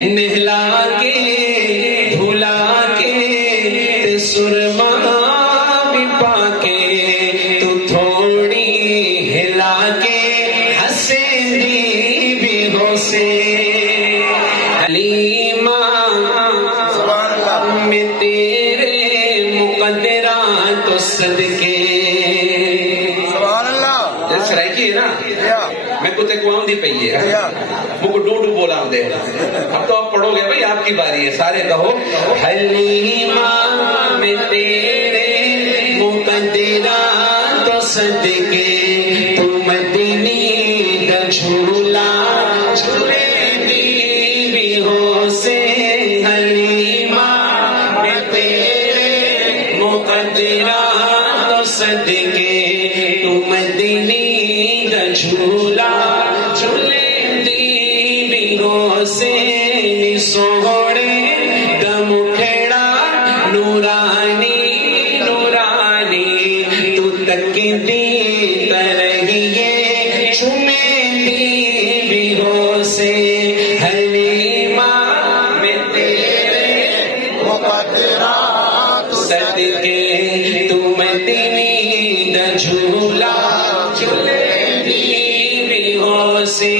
نہلا کے دھلا کے سرما بھی پا کے تو تھوڑی ہلا کے ہنسیں بھی ہو سے حلیمہ میں تیرے مقدرات و صدقے سرائکی ہے نا میں کتے کو آؤں دی پہیے مجھے ڈوڈو بولا ہوں دے اب تو آپ پڑھو گے بھئی آپ کی باری ہے سارے کہو حلیمہ میں تیرے مقدرات و صدقے تو مدنی دا جھولا جھولے دی بھی ہو سے حلیمہ میں تیرے مقدرات و صدقے تو مدنی دا جھولا جھولے سے سوڑے دم کھڑا نورانی نورانی تو تکتی ترہیے چھمتی بھی ہو سے حلیمہ میں تیرے مقدرات صدقے تو مدنی دا جھولا جھولے بھی ہو سے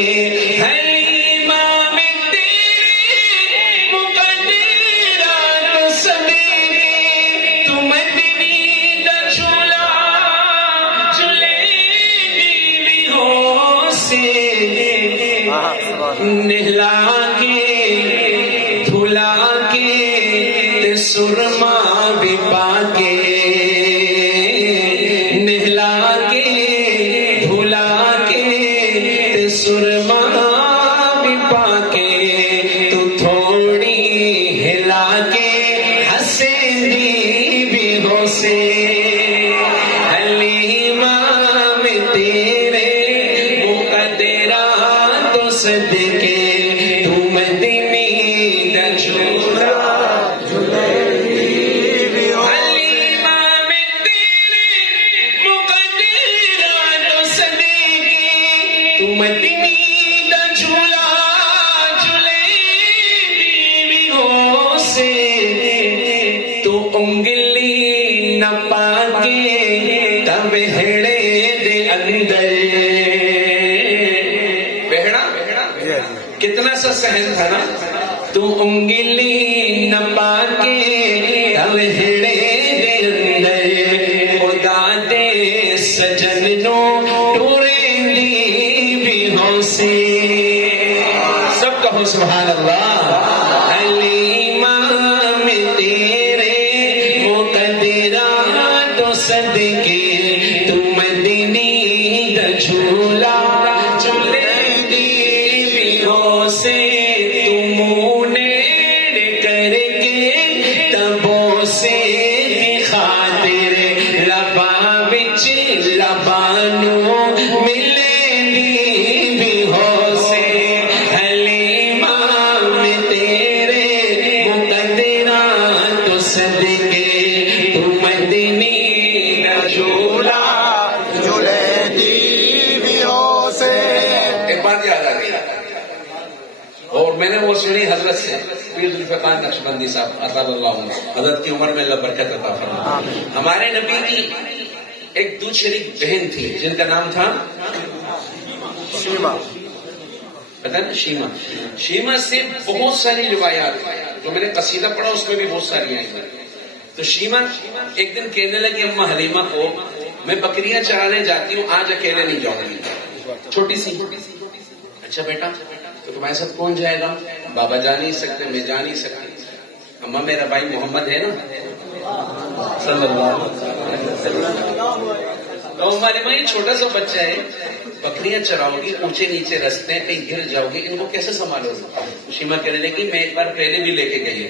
نہلا کے دھلا کے سرما بھی پا کے نہلا کے دھلا کے سرما بھی پا کے تو تھوڑی ہلا کے ہنسیں بھی ہو سے حلیمہ میں تیرے مقدرات و صدقے تو مدنی دا جھولا جھولے بھی ہو حلیمہ میں تیرے مقدرات و صدقے تو مدنی دا جھولا جھولے بھی ہو سے تو انگلی نہ پاکے تب ہڑے دے اندر کتنا سا سہن تھا نا تو انگلی نہ پاکے اب ہڑے دے اندر خدا دے سجنوں ٹوریں دی بھی ہو سے سب کہو سبحان اللہ حلیمہ میں تیرے مقدرات و صدقے تو مدنی دا جھولا جھولے سے تم نے کر کے تبوں سے خاطر لبا بچ لبانوں ملے بھی ہو سے حلیمہ میں تیرے مقدرات و صدقے تو مدنی دا جھولا جھولے بھی ہو سے ایک بات یاد آ گئی اور میں نے وہ سنی حضرت سے پیر ذوالفقار نقشبندی صاحب عطا اللہ عنہ حضرت کی عمر میں اللہ برکت عطا فرمائے ہمارے نبی کی ایک دوسری بہن تھی جن کا نام تھا شیما پتا نا شیما سے بہت ساری روایات جو میں نے قصیدہ پڑھا اس میں بھی بہت ساری آئی تو شیما ایک دن کہنے لگی اماں حلیمہ کو میں بکریاں چرانے جاتی ہوں آج اکیلے نہیں جاؤں گی چھوٹی سی اچھا بیٹا تو تمہارے ساتھ کون جائے گا بابا جا نہیں سکتے میں جا نہیں سکتی اماں میرا بھائی محمد ہے نا صلی اللہ علیہ وسلم تو ہمارے ماں چھوٹا سا بچہ ہے بکریاں چراؤ گی اونچے نیچے رستے کہیں گر جاؤ گی ان کو کیسے سنبھالو گی شیما کہنے لگی میں ایک بار پہلے بھی لے کے گئی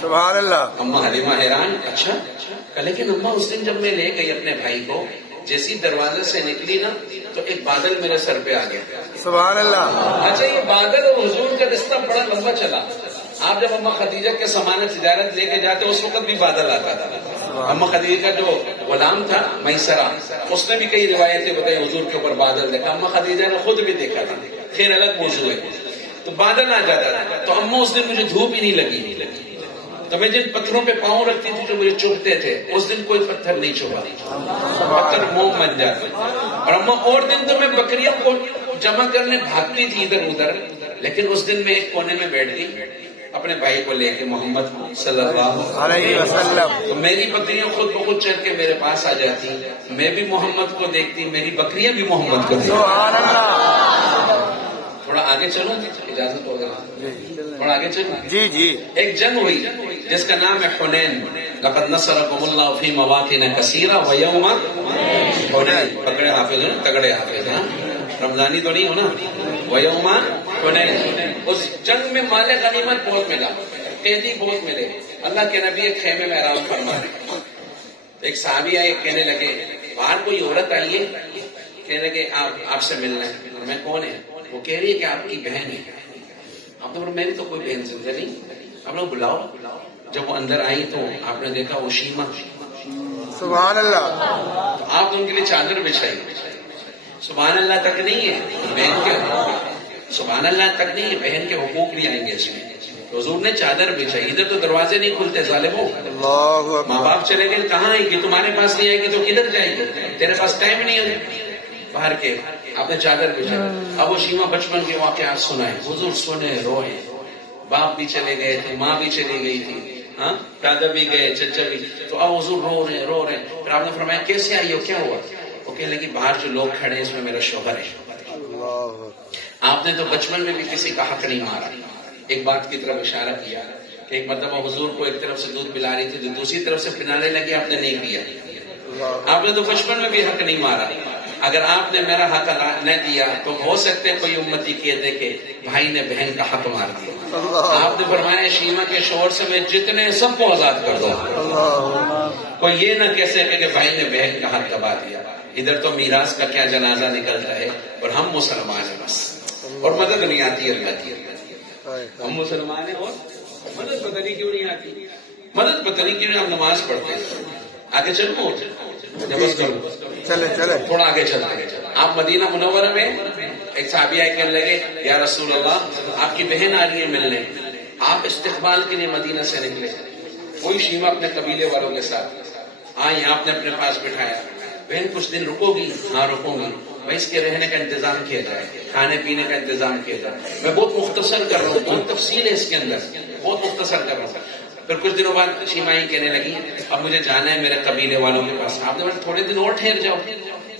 سبحان اللہ اماں حلیمہ حیران اچھا لیکن اماں اس دن جب میں لے گئی اپنے بھائی کو جیسی دروازے سے نکلی نا تو ایک بادل میرے سر پہ آ گیا سبحان اللہ اچھا یہ بادل اور حضور کا رشتہ بڑا لمبا چلا آپ جب اماں خدیجہ کے سامان تجارت لے کے جاتے اس وقت بھی بادل آتا تھا اماں خدیجہ کا جو غلام تھا میسرہ اس نے بھی کئی روایتیں بتائی حضور کے اوپر بادل دیکھا اماں خدیجہ نے خود بھی دیکھا تھا خیر الگ موضوع ہے تو بادل آ جاتا تھا. تو اماں اس دن مجھے دھوپ ہی نہیں لگی. تو میں جن پتھروں پہ پاؤں رکھتی تھی جو مجھے چبھتے تھے, اس دن کوئی پتھر نہیں چبھا, پتھر موم بن جاتے. اور اماں اور دن تو میں بکریوں کو جمع کرنے بھاگتی تھی ادھر ادھر, لیکن اس دن میں ایک کونے میں بیٹھ گئی اپنے بھائی کو لے کے محمد صلی اللہ علیہ وسلم. تو میری بکریاں خود بخود چل کے میرے پاس آ جاتی, میں بھی محمد کو دیکھتی, میری بکریاں بھی محمد کو دیکھتی. تھوڑا آگے چلو, اجازت ہوگا تھوڑا آگے چلو. جی جی. ایک جنگ ہوئی جس کا نام ہے حنین. لقد نصرکم اللہ فی مواطن کثیرہ ویوم حنین. پکڑے حافظ ہیں, تگڑے حافظ ہیں, رمضانی تو نہیں ہو نا. ویوم حنین, اس جنگ میں مال غنیمت بہت ملا, قیدی بہت ملے. اللہ کے نبی ایک خیمے میں آرام فرما رہے. ایک صحابی آئے, کہنے لگے باہر کوئی عورت آئی ہے, کہنے لگے آپ سے ملنا ہے. میں کون ہے؟ وہ کہہ رہی ہے کہ آپ کی بہن ہے. آپ نے میری تو کوئی بہن زندہ نہیں, آپ لوگ بلاؤ. جب وہ اندر آئی تو آپ نے دیکھا وہ شیما. سبحان اللہ. تو آپ نے ان کے لیے چادر بچھائی. سبحان اللہ تک نہیں ہے بہن کے, سبحان اللہ تک نہیں ہے, بہن کے حقوق بھی آئیں گے اس میں. حضور نے چادر بچھائی. ادھر تو دروازے نہیں کھلتے ظالموں, ماں باپ چلے گئے, کہاں آئے گی تمہارے پاس نہیں آئے گی تو کدھر جائے گی, تیرے پاس ٹائم نہیں ہے باہر کے. آپ نے چادر بچھائی. اب وہ شیما بچپن کے واقعات سنائے, حضور سنے روئے. باپ بھی چلے گئے تھے, ماں بھی چلی گئی تھی, ہاں دادا بھی گئے, چچا بھی. تو اب حضور رو رہے. پھر آپ نے فرمایا کیسے آئی ہو, کیا ہوا؟ وہ کہنے لگی باہر جو لوگ کھڑے ہیں اس میں میرا شوہر ہے. آپ نے تو بچپن میں بھی کسی کا حق نہیں مارا. ایک بات کی طرف اشارہ کیا کہ ایک مرتبہ حضور کو ایک طرف سے دودھ پلا رہی تھی, جو دوسری طرف سے پلانے لگی, آپ نے نہیں پیا. آپ نے تو بچپن میں بھی حق نہیں مارا. اگر آپ نے میرا حق نہ دیا تو ہو سکتے کوئی امتی کہہ دے کہ بھائی نے بہن کا حق مار دیا. آپ نے فرمایا شیما کے شوہر سے میں جتنے سب کو آزاد کر دو. کوئی یہ نہ کہہ سکے کہ بھائی نے بہن کا حق دبا دیا. ادھر تو میراث کا کیا جنازہ نکلتا ہے, اور ہم مسلمان ہیں بس, اور مدد نہیں آتی اللہ کی. ہم مسلمان ہیں اور مدد پتہ نہیں کیوں نہیں آتی. مدد پتہ نہیں کیوں, ہم نماز پڑھتے ہیں. آگے چلو, چلے تھوڑا آگے چلتے. آپ مدینہ منورہ میں ایک صحابی آئے, کہنے لگے یا رسول اللہ آپ کی بہن آ رہی ہے ملنے. آپ استقبال کے لیے مدینہ سے نکلے. کوئی شیما اپنے قبیلے والوں کے ساتھ آئی, آپ نے اپنے پاس بٹھایا. بہن کچھ دن رکو گی؟ ہاں رکوں گی. بھائی اس کے رہنے کا انتظام کیا جائے, کھانے پینے کا انتظام کیا جائے. میں بہت مختصر کر رہا ہوں, بہت تفصیل ہے اس کے اندر, بہت مختصر کر رہا ہوں. پھر کچھ دنوں بعد شیمائی کہنے لگی اب مجھے جانا ہے میرے قبیلے والوں کے پاس. آپ نے تھوڑے دن اور ٹھہر جاؤ.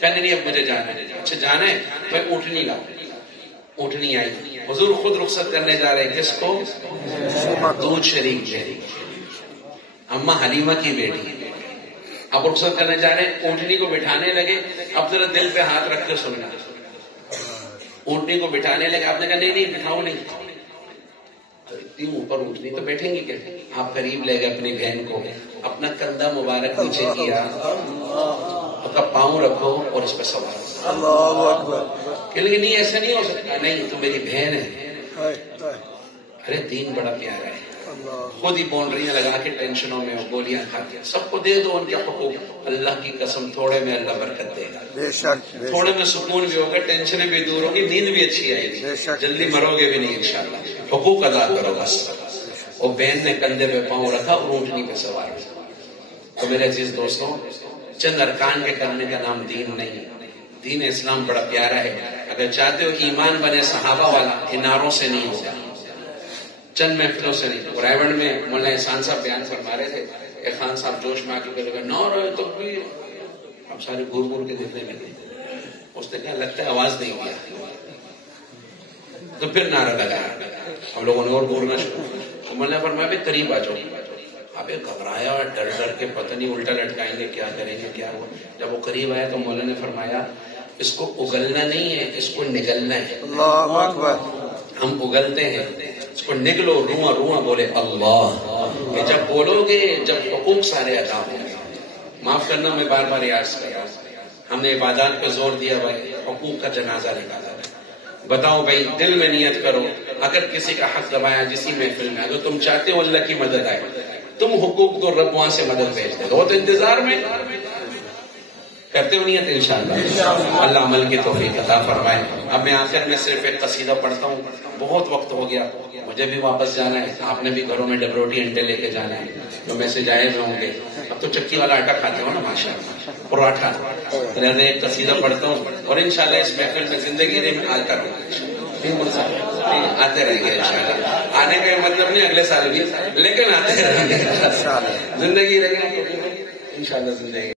کہنے نہیں اب مجھے جانا ہے. اچھا جانا ہے, میں اونٹنی لاؤ. اونٹنی آئی. حضور خود رخصت کرنے جا رہے. کس کو؟ دودھ شریک اما حلیمہ کی بیٹی. اب رخصت کرنے جا رہے, اونٹنی کو بٹھانے لگے. اب ذرا دل پہ ہاتھ رکھ کے سننا. اونٹنی کو بٹھانے لگے. آپ نے کہا نہیں بٹھاؤ نہیں. اتنی اوپر اونٹنی تو بیٹھیں گی کیسے؟ آپ قریب لے گئے اپنی بہن کو, اپنا کندھا مبارک نیچے کیا, اپنا پاؤں رکھو اور اس پہ سوار. کہنے لگے نہیں ایسا نہیں ہو سکتا. نہیں تو میری بہن ہے. ارے دین بڑا پیارا ہے. خود ہی باؤنڈریاں لگا کے ٹینشنوں میں گولیاں کھاتے. سب کو دے دو ان کے حقوق. اللہ کی قسم تھوڑے میں اللہ برکت دے گا. تھوڑے میں سکون بھی ہوگا, ٹینشنیں بھی دور ہوگی, نیند بھی اچھی آئے گی, جلدی مرو گے بھی نہیں انشاءاللہ. حقوق ادا کرو بس. اور بہن نے کندھے پہ پاؤں رکھا اور اونٹنی پہ سوار. تو میرے عزیز دوستوں, چند ارکان کے کرنے کا نام دین نہیں. دین اسلام بڑا پیارا ہے. اگر چاہتے ہو ایمان بنے صحابہ والا, اناروں سے نہیں ہوگا, چند محفلوں سے نہیں. رائیونڈ میں مولانا احسان صاحب بیان فرما رہے تھے. ایک خان صاحب جوش میں آ کے لگا نو رہے تو بھی اب سارے گور گور کے دیکھنے لگے. اس نے کہا لگتا ہے آواز نہیں کیا. تو پھر نعرہ لگایا. ہم لوگوں نے اور بولنا شروع. مولانا فرمایا بھی قریب آ جاؤ. آپ گھبرایا اور ڈر ڈر کے پتہ نہیں الٹا لٹکائیں گے, کیا کریں گے, کیا ہوا. جب وہ قریب آیا تو مولانا نے فرمایا اس کو اگلنا نہیں ہے, اس کو نگلنا ہے. اللہ اکبر. ہم اگلتے ہیں, اس کو نگلو, رواں رواں بولے اللہ. یہ جب بولو گے جب حقوق سارے ادا ہوں گے. معاف کرنا میں بار بار عرض کر رہا ہوں, ہم نے عبادات پہ زور دیا بھائی, حقوق کا جنازہ نکالا. بتاؤ بھائی, دل میں نیت کرو اگر کسی کا حق دبایا جسی محفل میں, اگر تم چاہتے ہو اللہ کی مدد آئے, تم حقوق دو, رب وہاں سے مدد بھیج دے. تو انتظار میں کرتے ہو نیت انشاءاللہ؟ اللہ عمل کی توفیق عطا فرمائے۔ اب میں آخر میں صرف ایک قصیدہ پڑھتا ہوں، بہت وقت ہو گیا، مجھے بھی واپس جانا ہے، آپ نے بھی گھروں میں ڈبروٹی انڈے لے کے جانا ہے، تو میسج آئے ہوئے ہوں گے۔ اب تو چکی والا آٹا کھاتے ہو نا ماشاءاللہ، پراٹھا، رہنے ایک قصیدہ پڑھتا ہوں، اور انشاءاللہ اس محفل میں زندگی میں آتا رہوں گا، آتے رہیں گے انشاءاللہ۔ آنے کا مطلب نہیں اگلے سال بھی، لیکن آتے رہیں گے، زندگی رہے گی انشاءاللہ، زندگی